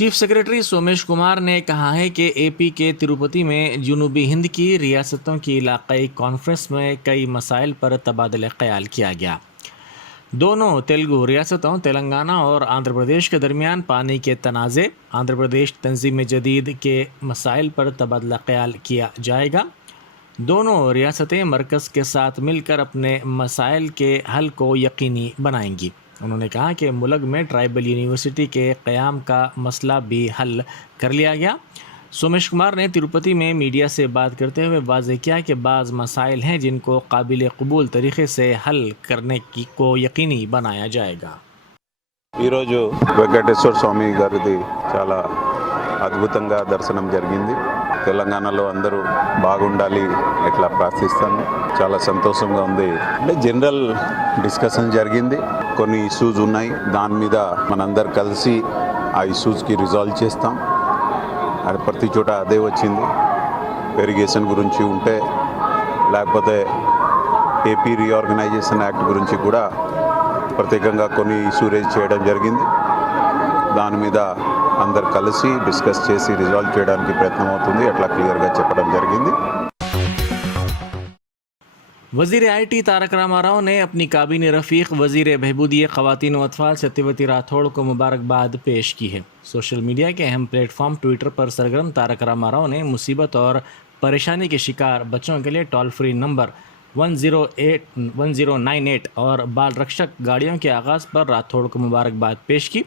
Chief secretary Somesh Kumar ने कहा है कि एपी के तिरुपति में जनूबी हिंद की रियासतों की इलाकाई कॉन्फ्रेंस में कई मसाइल पर तबादला ख्याल किया गया। दोनों तेलुगु रियासतों तेलंगाना और आंध्र प्रदेश के दरमियान पानी के तनाज़े, आंध्र प्रदेश तंजीम जदीद के मसाइल पर तबादला ख्याल किया जाएगा। दोनों रियासतें मरकज़ के साथ मिलकर अपने मसाइल के हल को यकीनी बनाएंगी। उन्होंने कहा कि मुल्क में ट्राइबल यूनिवर्सिटी के क़याम का मसला भी हल कर लिया गया। सोमेश कुमार ने तिरुपति में मीडिया से बात करते हुए वाज़ेह किया कि बाज़ मसाइल हैं जिनको काबिल कबूल तरीके से हल करने की को यकीनी बनाया जाएगा। ఈరోజు వెంకటేశ్వర స్వామి గారిది చాలా అద్భుతంగా దర్శనం జరిగింది. తెలంగాణలో అందరూ బాగుండాలి ఇట్లా ప్రార్థిస్తాను. చాలా సంతోషంగా ఉంది. అంటే జనరల్ డిస్కషన్ జరిగింది. కొన్ని ఇష్యూస్ ఉన్నాయి, దాని మీద మనందరు కలిసి ఆ ఇష్యూస్కి రిజాల్వ్ చేస్తాం. అది ప్రతి చోట అదే వచ్చింది. ఇరిగేషన్ గురించి ఉంటే, లేకపోతే ఏపీ రీఆర్గనైజేషన్ యాక్ట్ గురించి కూడా ప్రత్యేకంగా కొన్ని ఇష్యూ రేజ్ చేయడం జరిగింది. దాని మీద అందరు కలిసి డిస్కస్ చేసి రిజాల్వ్ చేయడానికి ప్రయత్నం అవుతుంది. అట్లా క్లియర్గా చెప్పడం జరిగింది. वज़ीर IT तारक रामा राव ने अपनी काबीना रफ़ीक वज़ीर बहबूदी ख़वातीन व अतफ़ाल सत्यवती राठौड़ को मुबारकबाद पेश की है। सोशल मीडिया के अहम प्लेटफॉर्म ट्विटर पर सरगर्म तारक रामा राव ने मुसीबत और परेशानी के शिकार बच्चों के लिए टोल फ्री नंबर 1098 और बाल रक्षक गाड़ियों के आगाज़ पर राठौड़ को मुबारकबाद पेश की।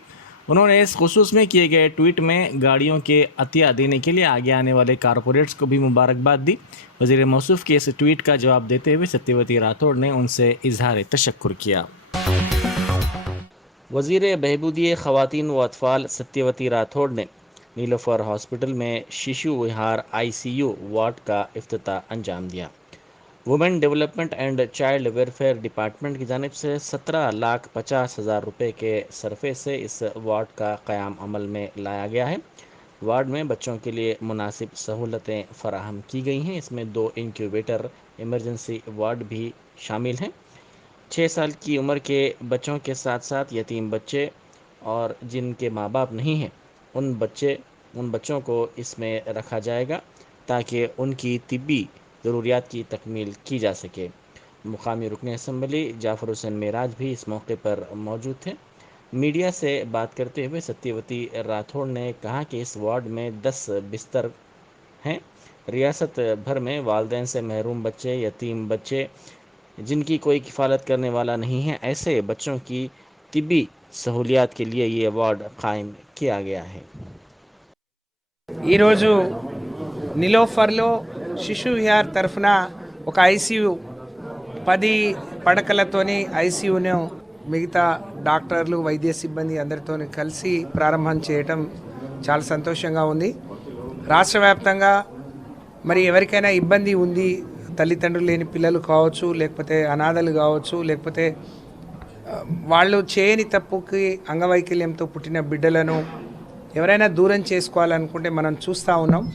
उन्होंने इस खुसूस में किए गए ट्वीट में गाड़ियों के अतिया देने के लिए आगे आने वाले कारपोरेट्स को भी मुबारकबाद दी। वज़ीर मौसूफ़ के इस ट्वीट का जवाब देते हुए सत्यवती राठौड़ ने उनसे इजहार तशक्कुर किया। वज़ीर बहबूदी ख़वातीन व अतफ़ाल सत्यवती राठौड़ ने नीलोफर हॉस्पिटल में शिशु विहार ICU वार्ड का इफ्तिताह अंजाम दिया। Women development and child welfare department की जानिब से 17,50,000 रुपये के सरफे से इस वार्ड का क़याम अमल में लाया गया है। वार्ड में बच्चों के लिए मुनासिब सहूलतें फ़राहम की गई हैं। इसमें 2 इंक्यूबेटर इमरजेंसी वार्ड भी शामिल हैं। 6 साल की उम्र के बच्चों के साथ साथ यतीम बच्चे और जिनके माँ बाप नहीं हैं उन बच्चों को इसमें रखा जाएगा ताकि उनकी तिब्बी ज़रूरियात की तकमील की जा सके। मुकामी रुकन असम्बली जाफ़र हुसैन मेराज भी इस मौके पर मौजूद थे। मीडिया से बात करते हुए सत्यवती राठौड़ ने कहा कि इस वार्ड में 10 बिस्तर हैं। रियासत भर में वालिदैन से महरूम बच्चे, यतीम बच्चे जिनकी कोई किफ़ालत करने वाला नहीं है, ऐसे बच्चों की तिब्बी सहूलियात के लिए ये वार्ड कायम किया गया है। ఈరోజు నిలోఫర్లో శిశు విహార్ తరఫున ఒక ICU 10 పడకలతోని ICUను మిగతా డాక్టర్లు, వైద్య సిబ్బంది అందరితో కలిసి ప్రారంభం చేయటం చాలా సంతోషంగా ఉంది. రాష్ట్ర వ్యాప్తంగా మరి ఎవరికైనా ఇబ్బంది ఉంది, తల్లిదండ్రులు లేని పిల్లలు కావచ్చు, లేకపోతే అనాథలు కావచ్చు, లేకపోతే వాళ్ళు చేయని తప్పుకి అంగవైకల్యంతో పుట్టిన బిడ్డలను ఎవరైనా దూరం చేసుకోవాలనుకుంటే మనం చూస్తూ ఉన్నాం.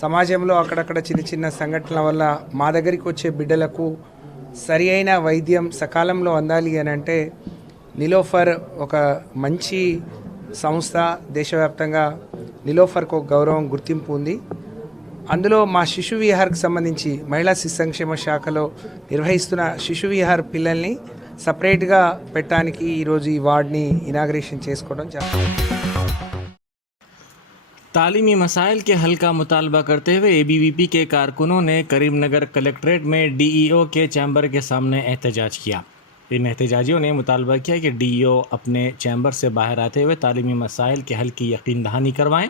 సమాజంలో అక్కడక్కడ చిన్న చిన్న సంఘటనల వల్ల మా దగ్గరికి వచ్చే బిడ్డలకు సరి అయిన వైద్యం సకాలంలో అందాలి అని అంటే నిలోఫర్ ఒక మంచి సంస్థ. దేశవ్యాప్తంగా నిలోఫర్కు ఒక గౌరవం, గుర్తింపు ఉంది. అందులో మా శిశు విహార్కి సంబంధించి మహిళా శిశు సంక్షేమ శాఖలో నిర్వహిస్తున్న శిశు విహార్ పిల్లల్ని సపరేట్గా పెట్టడానికి ఈరోజు ఈ వార్డ్ని ఇనాగ్రేషన్ చేసుకోవడం జరిగింది. तालीमी मसाइल के हल का मुतालबा करते हुए ABVP के कारकुनों ने करीमनगर कलेक्ट्रेट में DEO के चैम्बर के सामने एहतजाज किया। इन एहतजाजियों ने मुतालबा किया कि DEO अपने चैम्बर से बाहर आते हुए तालीमी मसाइल के हल की यकीन दहानी करवाएं।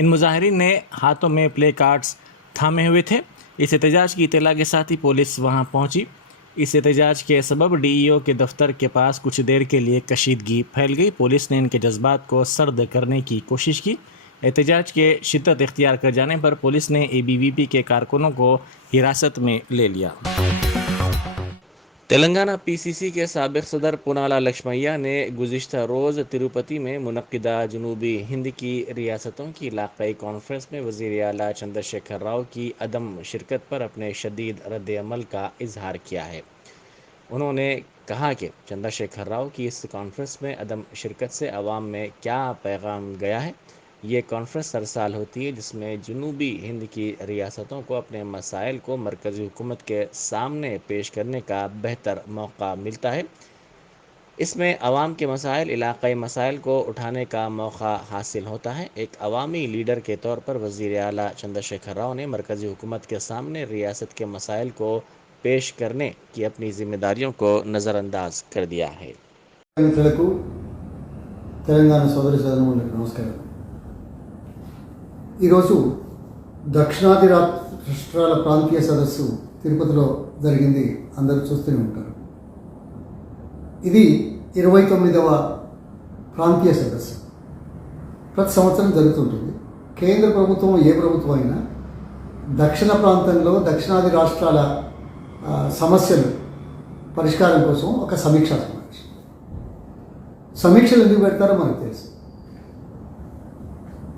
इन मुजाहिरीन ने हाथों में प्ले कार्ड्स थामे हुए थे। इस एहतजाज की इत्तला के साथ ही पुलिस वहां पहुंची। इस एहतजाज के सबब DEO के दफ्तर के पास कुछ देर के लिए कशीदगी फैल गई। पुलिस ने इनके जज्बात को सर्द करने की कोशिश की। एहतजाज के शिद्दत इख्तियार कर जाने पर पुलिस ने ABVP के कारकुनों को हिरासत में ले लिया। तेलंगाना PCC के साबिक सदर पुनाला लक्ष्मैया ने गुज़िश्ता रोज़ तिरुपति में मुनक्किदा जनूबी हिंद की रियासतों की इलाक़ाई कॉन्फ्रेंस में वज़ीर आला चंद्रशेखर राव की अदम शिरकत पर अपने शदीद रद्द अमल का इजहार किया है। उन्होंने कहा कि चंद्रशेखर राव की इस कॉन्फ्रेंस में अदम शिरकत से अवाम में क्या पैगाम गया है, یہ کانفرنس ہر سال ہوتی ہے جس میں جنوبی ہند کی ریاستوں کو اپنے مسائل کو مرکزی حکومت کے سامنے پیش کرنے کا بہتر موقع ملتا ہے۔ اس میں عوام کے مسائل، علاقائی مسائل کو اٹھانے کا موقع حاصل ہوتا ہے۔ ایک عوامی لیڈر کے طور پر وزیر اعلیٰ چندر شیکھر راؤ نے مرکزی حکومت کے سامنے ریاست کے مسائل کو پیش کرنے کی اپنی ذمہ داریوں کو نظر انداز کر دیا ہے۔ మిత్రులకు తెలంగాణ సోదరి సోదరులకు నమస్కారం. ఈరోజు దక్షిణాది రాష్ట్రాల ప్రాంతీయ సదస్సు తిరుపతిలో జరిగింది, అందరూ చూస్తూనే ఉంటారు. ఇది 29వ ప్రాంతీయ సదస్సు. ప్రతి సంవత్సరం జరుగుతుంటుంది. కేంద్ర ప్రభుత్వం ఏ ప్రభుత్వం అయినా దక్షిణ ప్రాంతంలో దక్షిణాది రాష్ట్రాల సమస్యలు పరిష్కారం కోసం ఒక సమీక్షా సమావేశం. సమీక్షలు ఎందుకు పెడతారో మనకు తెలుసు.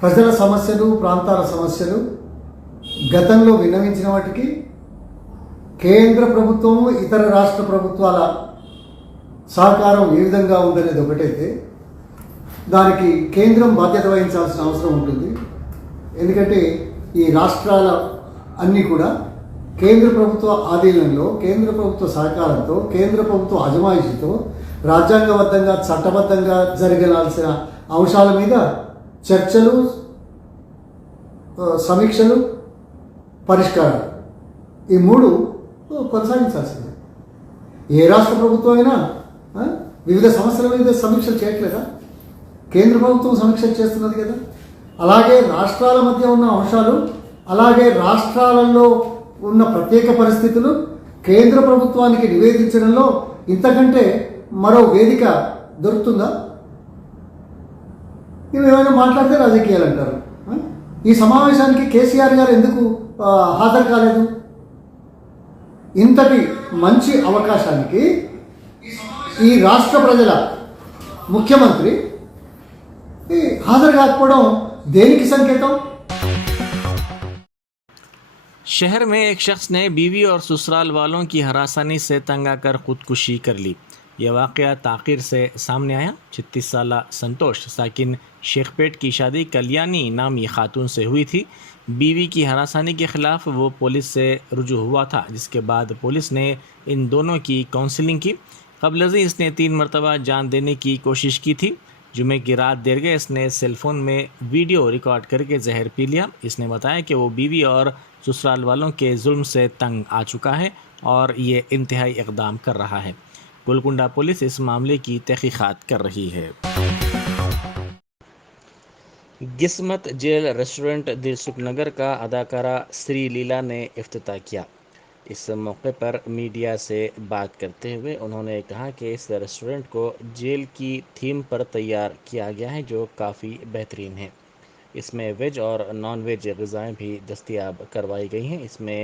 ప్రజల సమస్యలు, ప్రాంతాల సమస్యలు గతంలో విన్నవించిన వాటికి కేంద్ర ప్రభుత్వం ఇతర రాష్ట్ర ప్రభుత్వాల సహకారం ఏ విధంగా ఉందనేది ఒకటైతే, దానికి కేంద్రం బాధ్యత వహించాల్సిన అవసరం ఉంటుంది. ఎందుకంటే ఈ రాష్ట్రాల అన్నీ కూడా కేంద్ర ప్రభుత్వ ఆధీనంలో, కేంద్ర ప్రభుత్వ సహకారంతో, కేంద్ర ప్రభుత్వ అజమాయిషితో రాజ్యాంగబద్ధంగా, చట్టబద్ధంగా జరగాల్సిన అంశాల మీద చర్చలు, సమీక్షలు, పరిష్కారాలు, ఈ మూడు కొనసాగించాల్సిందే. ఏ రాష్ట్ర ప్రభుత్వం అయినా వివిధ సమస్యల మీద సమీక్షలు చేయట్లేదా? కేంద్ర ప్రభుత్వం సమీక్షలు చేస్తున్నది కదా. అలాగే రాష్ట్రాల మధ్య ఉన్న అంశాలు, అలాగే రాష్ట్రాలలో ఉన్న ప్రత్యేక పరిస్థితులు కేంద్ర ప్రభుత్వానికి నివేదించడంలో ఇంతకంటే మరో వేదిక దొరుకుతుందా? ఇవి ఏమైనా మాట్లాడితే రాజకీయాలు అంటారు. ఈ సమావేశానికి కేసీఆర్ గారు ఎందుకు హాజరు కాలేదు? ఇంతటి మంచి అవకాశానికి ఈ రాష్ట్ర ప్రజల ముఖ్యమంత్రి హాజరు కాకపోవడం దేనికి సంకేతం? शहर में एक शख्स ने बीवी और ससुराल वालों की हरासानी से तंग आकर खुदकुशी कर ली। यह वाक़या ताक़ीर से सामने आया। 36 साल संतोष साकिन शेखपेट की शादी कल्याणी नामी खातून से हुई थी। बीवी की हरासानी के ख़िलाफ़ वो पुलिस से रुजू हुआ था, जिसके बाद पुलिस ने इन दोनों की काउंसलिंग की। क़ब्ल इसने 3 मरतबा जान देने की कोशिश की थी। जुमे की रात देर गए इसने सेलफोन में वीडियो रिकॉर्ड करके जहर पी लिया। इसने बताया कि वो बीवी और ससुराल वालों के जुल्म से तंग आ चुका है और ये इंतहाई इक़दाम कर रहा है। गोलकुंडा पुलिस इस मामले की तहकीक़ात कर रही है। किस्मत जेल रेस्टोरेंट दिलसुख नगर का अदाकारा श्री लीला ने इफ्तिताह किया। इस मौके पर मीडिया से बात करते हुए उन्होंने कहा कि इस रेस्टोरेंट को जेल की थीम पर तैयार किया गया है, जो काफ़ी बेहतरीन है। इसमें वेज और नॉन वेज ग़िज़ाएँ भी दस्तयाब करवाई गई हैं। इसमें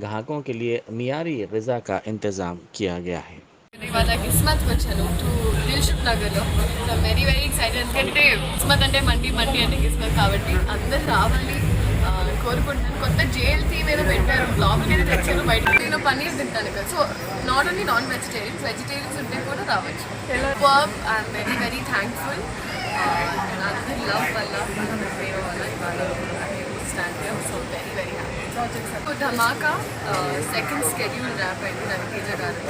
ग्राहकों के लिए मियारी ग़िज़ा का इंतज़ाम किया गया है। ఇవాళ కిస్మత్ వచ్చాను టు దిల్షుక్ నగర్లో. So very excited. ఎందుకంటే కిస్మత్ అంటే మండి అంటే కిస్మత్ కాబట్టి అందరు రావాలి కోరుకుంటున్నాను. కొత్త జైల్ థీమ్ ఏదో పెట్టారు, లోపలికి అయితే తెచ్చారు, బయట నేను పన్నీర్ తింటాను కదా. So not only non vegetarians ఉంటే కూడా రావచ్చు. పర్బ్ ఐఎమ్ వెరీ థ్యాంక్ఫుల్. అందరి లవ్ వల్ల సేవ వల్ల ఇవాళ స్టాండ్ సో వెరీ హ్యాపీ. ధమాకా సెకండ్ స్కెడ్యూల్ ర్యాప్ అయింది రవితేజ గారు.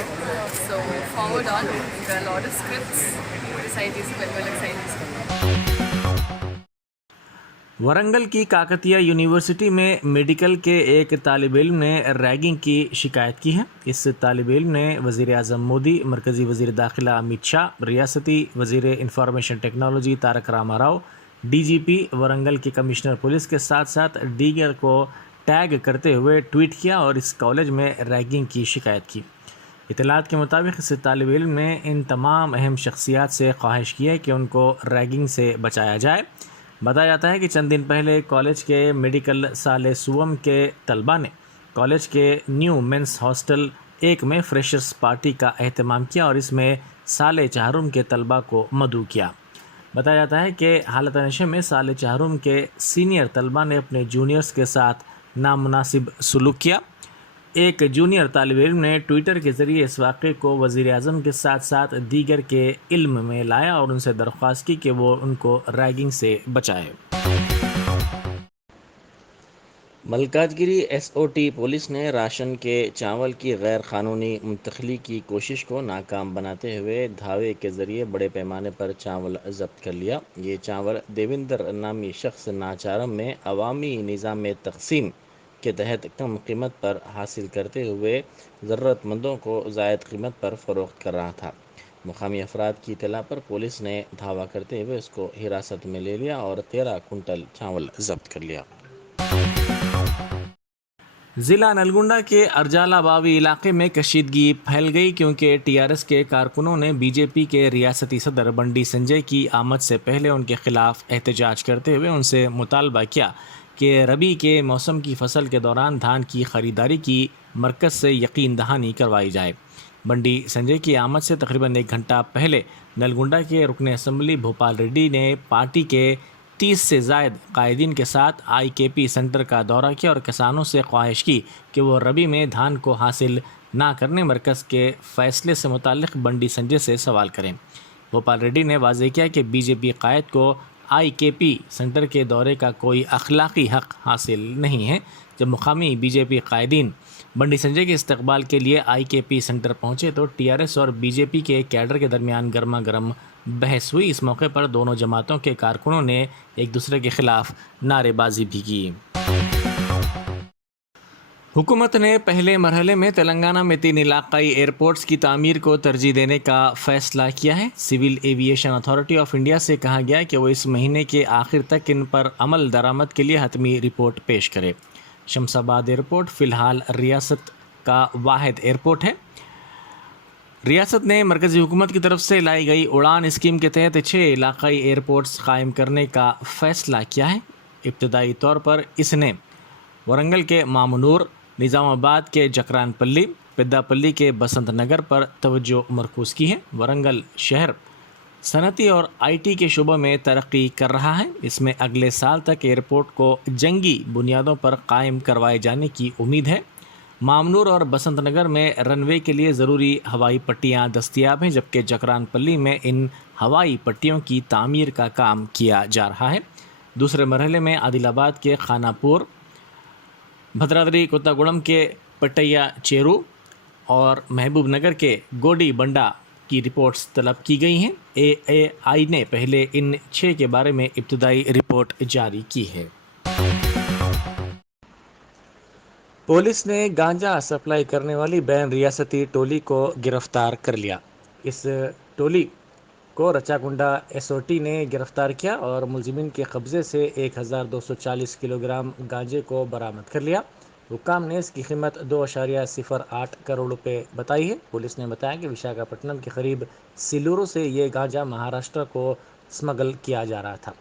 సో ఫార్వర్డ్ ఆన్ ఇంకా లాట్ ఆఫ్ స్క్రిప్ట్స్ డిసైడ్ చేసి వెళ్ళి సైన్ చేసుకున్నాం. वरंगल की काकतिया यूनिवर्सिटी में मेडिकल के एक तालिब इल्म ने रैगिंग की शिकायत की है। इस तालिब इल्म ने वज़ीर आज़म मोदी, मरकज़ी वज़ीर दाखिला अमित शाह, रियासती वज़ीर information technology Tarak Rama Rao, DGP Warangal के कमिश्नर पुलिस के साथ साथ दीगर को टैग करते हुए ट्वीट किया और इस कॉलेज में रैगिंग की शिकायत की। इतलात के मुताबिक इस तालिब इल्म ने इन तमाम अहम शख्सियात से ख्वाहिश की है कि उनको रैगिंग से बचाया जाए। बताया जाता है कि चंद दिन पहले कॉलेज के मेडिकल साले सुवम के तलबा ने कॉलेज के न्यू मेंस हॉस्टल 1 में फ्रेशर्स पार्टी का एहतमाम किया और इसमें साले चाहरुम के तलबा को मदऊ किया। बताया जाता है कि हालत नशे में साले चाहरुम के सीनियर तलबा ने अपने जूनियर्स के साथ नामुनासिब सलूक किया। एक जूनियर तालिब इल्म ने ट्विटर के ज़रिए इस वाक़े को वज़ीर आज़म के साथ साथ दीगर के इल्म में लाया और उनसे दरख्वास्त की कि वो उनको रैगिंग से बचाए। मलकाजगिरी एसओटी पुलिस ने राशन के चावल की गैर कानूनी मुंतकली की कोशिश को नाकाम बनाते हुए धावे के ज़रिए बड़े पैमाने पर चावल जब्त कर लिया। ये चावल देविंदर नामी शख्स नाचारम में अवामी निज़ाम तकसीम के तहत कम कीमत पर हासिल करते हुए ज़रूरतमंदों को ज़ायद कीमत पर फ़रोख्त कर रहा था। मुकामी अफराद की इत्तला पर पुलिस ने धावा करते हुए उसको हिरासत में ले लिया और 13 कुंटल चावल जब्त कर लिया। ज़िला नलगुंडा के अर्जाला बावी इलाके में कशीदगी फैल गई क्योंकि टीआरएस के कारकुनों ने बीजेपी के रियासती सदर बंडी संजय की आमद से पहले उनके खिलाफ एहतजाज करते हुए उनसे मुतालबा किया कि रबी के मौसम की फसल के दौरान धान की ख़रीदारी की मरकज़ से यकीन दहानी करवाई जाए। बंडी संजय की आमद से तकरीबन 1 घंटा पहले नलगुंडा के रुकन असम्बली भोपाल रेड्डी ने पार्टी के 30 से ज़ायद कायदीन के साथ IKP सेंटर का दौरा किया और किसानों से ख्वाहिश की कि वो रबी में धान को हासिल ना करने मरकज़ के फ़ैसले से मुताल्लिक़ बंडी संजय से सवाल करें। भोपाल रेड्डी ने वाज़ेह किया कि बीजेपी कायद को IKP सेंटर के दौरे का कोई अखलाक़ी हक़ हासिल नहीं है। जब मुकामी बीजेपी कायदीन बंडी संजय के इस्तकबाल के लिए IKP सेंटर पहुंचे तो टीआरएस और बीजेपी के कैडर के दरमियान गर्मा गर्म बहस हुई। इस मौके पर दोनों जमातों के कारकुनों ने एक दूसरे के खिलाफ नारेबाजी भी की। हुकूमत ने पहले मरहले में तेलंगाना में 3 इलाकाई एयरपोर्ट्स की तामीर को तरजीह देने का फ़ैसला किया है। Civil aviation authority of India से कहा गया है कि वो इस महीने के आखिर तक इन पर अमल दरामद के लिए हतमी रिपोर्ट पेश करे। शमशाबाद एयरपोर्ट फ़िलहाल रियासत का वाहिद एयरपोर्ट है। रियासत ने मरकज़ी हुकूमत की तरफ से लाई गई उड़ान स्कीम के तहत 6 इलाकाई एयरपोर्ट्स कायम करने का फ़ैसला किया है। इब्तदाई तौर पर इसने वरंगल के मामनूर, निज़ामाबाद के जकरानपल्ली, पेद्दापल्ली के बसंत नगर पर तवज्जो मरकूज़ की है। वरंगल शहर सनती और IT के शोबों में तरक्की कर रहा है। इसमें अगले साल तक एयरपोर्ट को जंगी बुनियादों पर कायम करवाए जाने की उम्मीद है। मामनूर और बसंत नगर में रनवे के लिए ज़रूरी हवाई पट्टियाँ दस्तियाब हैं, जबकि जकरानपल्ली में इन हवाई पट्टियों की तामीर का काम किया जा रहा है। दूसरे मरहले में आदिलाबाद के खानापुर, भद्राद्री कोत्तागुड़म के पट्टैया चेरू और महबूब नगर के गोडी बंडा की रिपोर्ट्स तलब की गई हैं। AAI ने पहले इन 6 के बारे में इब्तदाई रिपोर्ट जारी की है। पुलिस ने गांजा सप्लाई करने वाली बैन रियासती टोली को गिरफ्तार कर लिया। इस टोली को रचाकुंडा SOT ने गिरफ्तार किया और मुलजिमिन के कब्ज़े से 1240 किलोग्राम गांजे को बरामद कर लिया। हुक्काम ने इसकी कीमत 2.08 करोड़ रुपए बताई है। पुलिस ने बताया कि विशाखापट्टनम के करीब सिल्लूरू से ये गांजा महाराष्ट्र को स्मगल किया जा रहा था।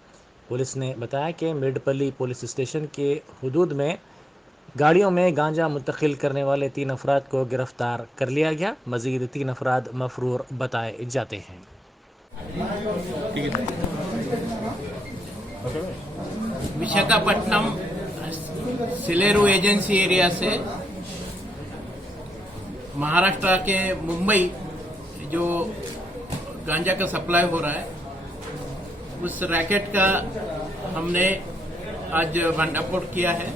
पुलिस ने बताया कि मेडपल्ली पुलिस स्टेशन के हुदूद में गाड़ियों में गांजा मुंतकिल करने वाले 3 अफराद को गिरफ्तार कर लिया गया। मज़ीद 3 अफराद मफरूर बताए जाते हैं। विशाखापट्टनम सिलेरू एजेंसी एरिया से महाराष्ट्र के मुंबई जो गांजा का सप्लाई हो रहा है, उस रैकेट का हमने आज भंडाफोड़ किया है।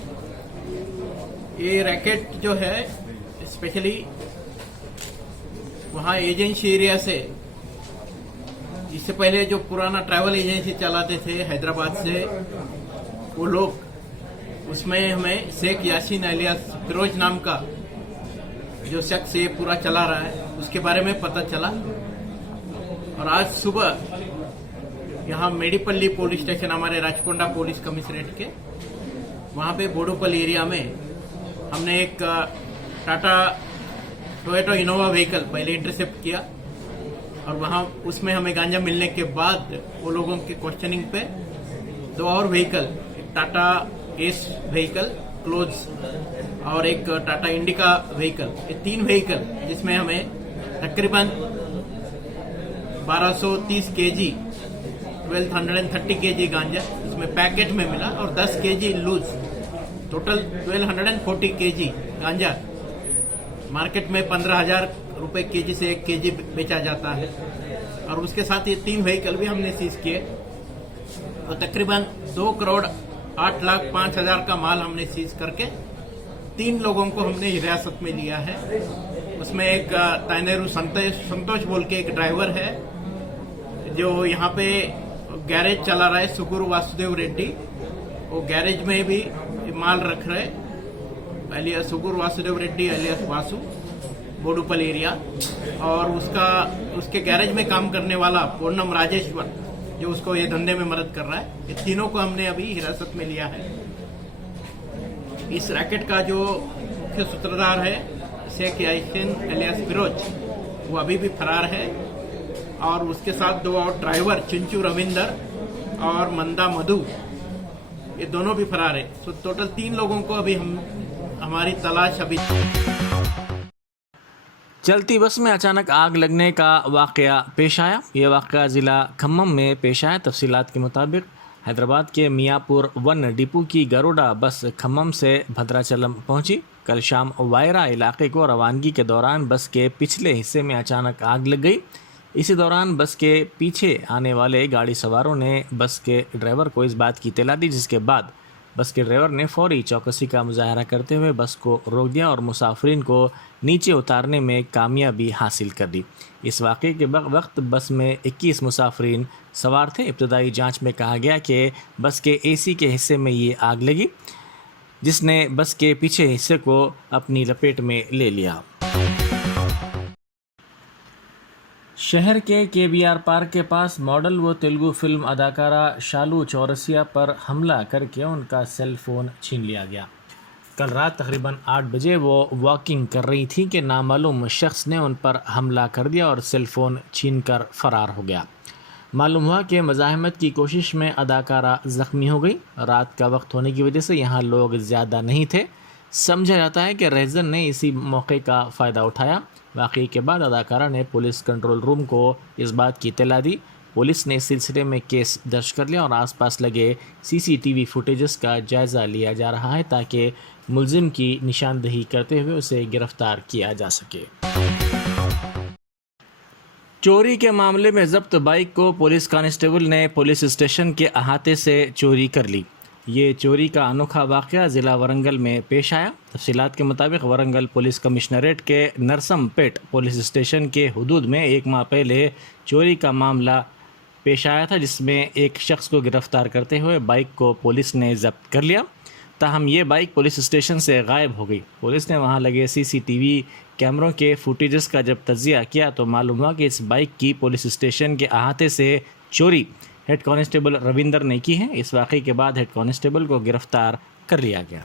ये रैकेट जो है स्पेशली वहाँ एजेंसी एरिया से, इससे पहले जो पुराना ट्रैवल एजेंसी चलाते थे हैदराबाद से वो लोग, उसमें हमें शेख यासीन अलियास फिरोज नाम का जो शख्स ये पूरा चला रहा है उसके बारे में पता चला। और आज सुबह यहाँ मेडीपल्ली पुलिस स्टेशन, हमारे राचकोंडा पुलिस कमिश्नरेट के वहाँ पे बोडोपल एरिया में हमने एक टाटा टोयोटा इनोवा व्हीकल पहले इंटरसेप्ट किया और वहाँ उसमें हमें गांजा मिलने के बाद वो लोगों के क्वेश्चनिंग पे 2 और vehicle, Tata S vehicle close और एक टाटा इंडिका व्हीकल, ये 3 व्हीकल जिसमें हमें तकरीबन 1230 kg 1230 kg गांजा इसमें पैकेट में मिला और 10 kg लूज, टोटल 1240 kg गांजा मार्केट में 15,000 रुपए केजी से 1 केजी बेचा जाता है। और उसके साथ ये 3 व्हीकल भी हमने सीज किए और तकरीबन 2,08,05,000 का माल हमने सीज करके 3 लोगों को हमने हिरासत में लिया है। उसमें एक ताइनेरू संतोष बोल के एक ड्राइवर है जो यहाँ पे गैरेज चला रहा है, सुगुरु वासुदेव रेड्डी। वो गैरेज में भी माल रख रहे, alias Suguru Vasudev Reddy alias Vasu, Boduppal area. और उसके गैरेज में काम करने वाला पूर्णम राजेश्वर जो उसको ये धंधे में मदद कर रहा है। ये तीनों को हमने अभी हिरासत में लिया है। इस रैकेट का जो मुख्य सूत्रधार है शेख यासीन अलियास फिरोज, वो अभी भी फरार है। और उसके साथ 2 और ड्राइवर चिंचू रविंदर और मंदा मधु, ये दोनों भी फरार है। तो टोटल 3 लोगों को अभी हमारी तलाश अभी। चलती बस में अचानक आग लगने का वाकया पेश आया। ये वाकया ज़िला खम्मम में पेश आया। तफसीलात के मुताबिक हैदराबाद के मियाँपुर वन डिपो की गरुड़ा बस खम्मम से भद्राचलम पहुंची। कल शाम वायरा इलाके को रवानगी के दौरान बस के पिछले हिस्से में अचानक आग लग गई। इसी दौरान बस के पीछे आने वाले गाड़ी सवारों ने बस के ड्राइवर को इस बात की इत्तला दी, जिसके बाद बस के ड्राइवर ने फौरी चौकसी का मुजाहरा करते हुए बस को रोक दिया और मुसाफिरीन को नीचे उतारने में कामयाबी हासिल कर दी। इस वाक़े के वक्त बस में 21 मुसाफिरीन सवार थे। इब्तदाई जांच में कहा गया कि बस के एसी के हिस्से में ये आग लगी, जिसने बस के पीछे हिस्से को अपनी लपेट में ले लिया। शहर के KBR पार्क के पास मॉडल व तेलुगु फिल्म अदाकारा शालू चौरसिया पर हमला करके उनका सेल फ़ोन छीन लिया गया। कल रात तकरीबन 8 बजे वो वॉकिंग कर रही थी कि नामालूम शख्स ने उन पर हमला कर दिया और सेल फ़ोन छीन कर फ़रार हो गया। मालूम हुआ कि मज़ाहमत की कोशिश में अदाकारा ज़ख्मी हो गई। रात का वक्त होने की वजह से यहाँ लोग ज़्यादा नहीं थे। समझा जाता है कि रहज़न ने इसी मौके का फ़ायदा उठाया। वाक़ई के बाद अदाकारा ने पुलिस कंट्रोल रूम को इस बात की इत्तला दी। पुलिस ने इस सिलसिले में केस दर्ज कर लिया और आसपास लगे CCTV फुटेजेस का जायज़ा लिया जा रहा है ताकि मुलजिम की निशानदही करते हुए उसे गिरफ्तार किया जा सके। चोरी के मामले में ज़ब्त बाइक को पुलिस कांस्टेबल ने पुलिस स्टेशन के अहाते से चोरी कर ली। ये चोरी का अनोखा वाक़या ज़िला वरंगल में पेश आया। तफसीलात के मुताबिक वरंगल पुलिस कमिश्नरेट के नरसमपेट पुलिस स्टेशन के हुदूद में 1 माह पहले चोरी का मामला पेश आया था, जिसमें एक शख्स को गिरफ्तार करते हुए बाइक को पुलिस ने ज़ब्त कर लिया। ताहम ये बाइक पुलिस स्टेशन से गायब हो गई। पुलिस ने वहाँ लगे CCTV कैमरों के फुटेजेस का जब तज्जिया किया तो मालूम हुआ कि इस बाइक की पुलिस स्टेशन के अहाते से चोरी हेड कांस्टेबल रविंदर ने की है। इस वाक़े के बाद हेड कांस्टेबल को गिरफ्तार कर लिया गया।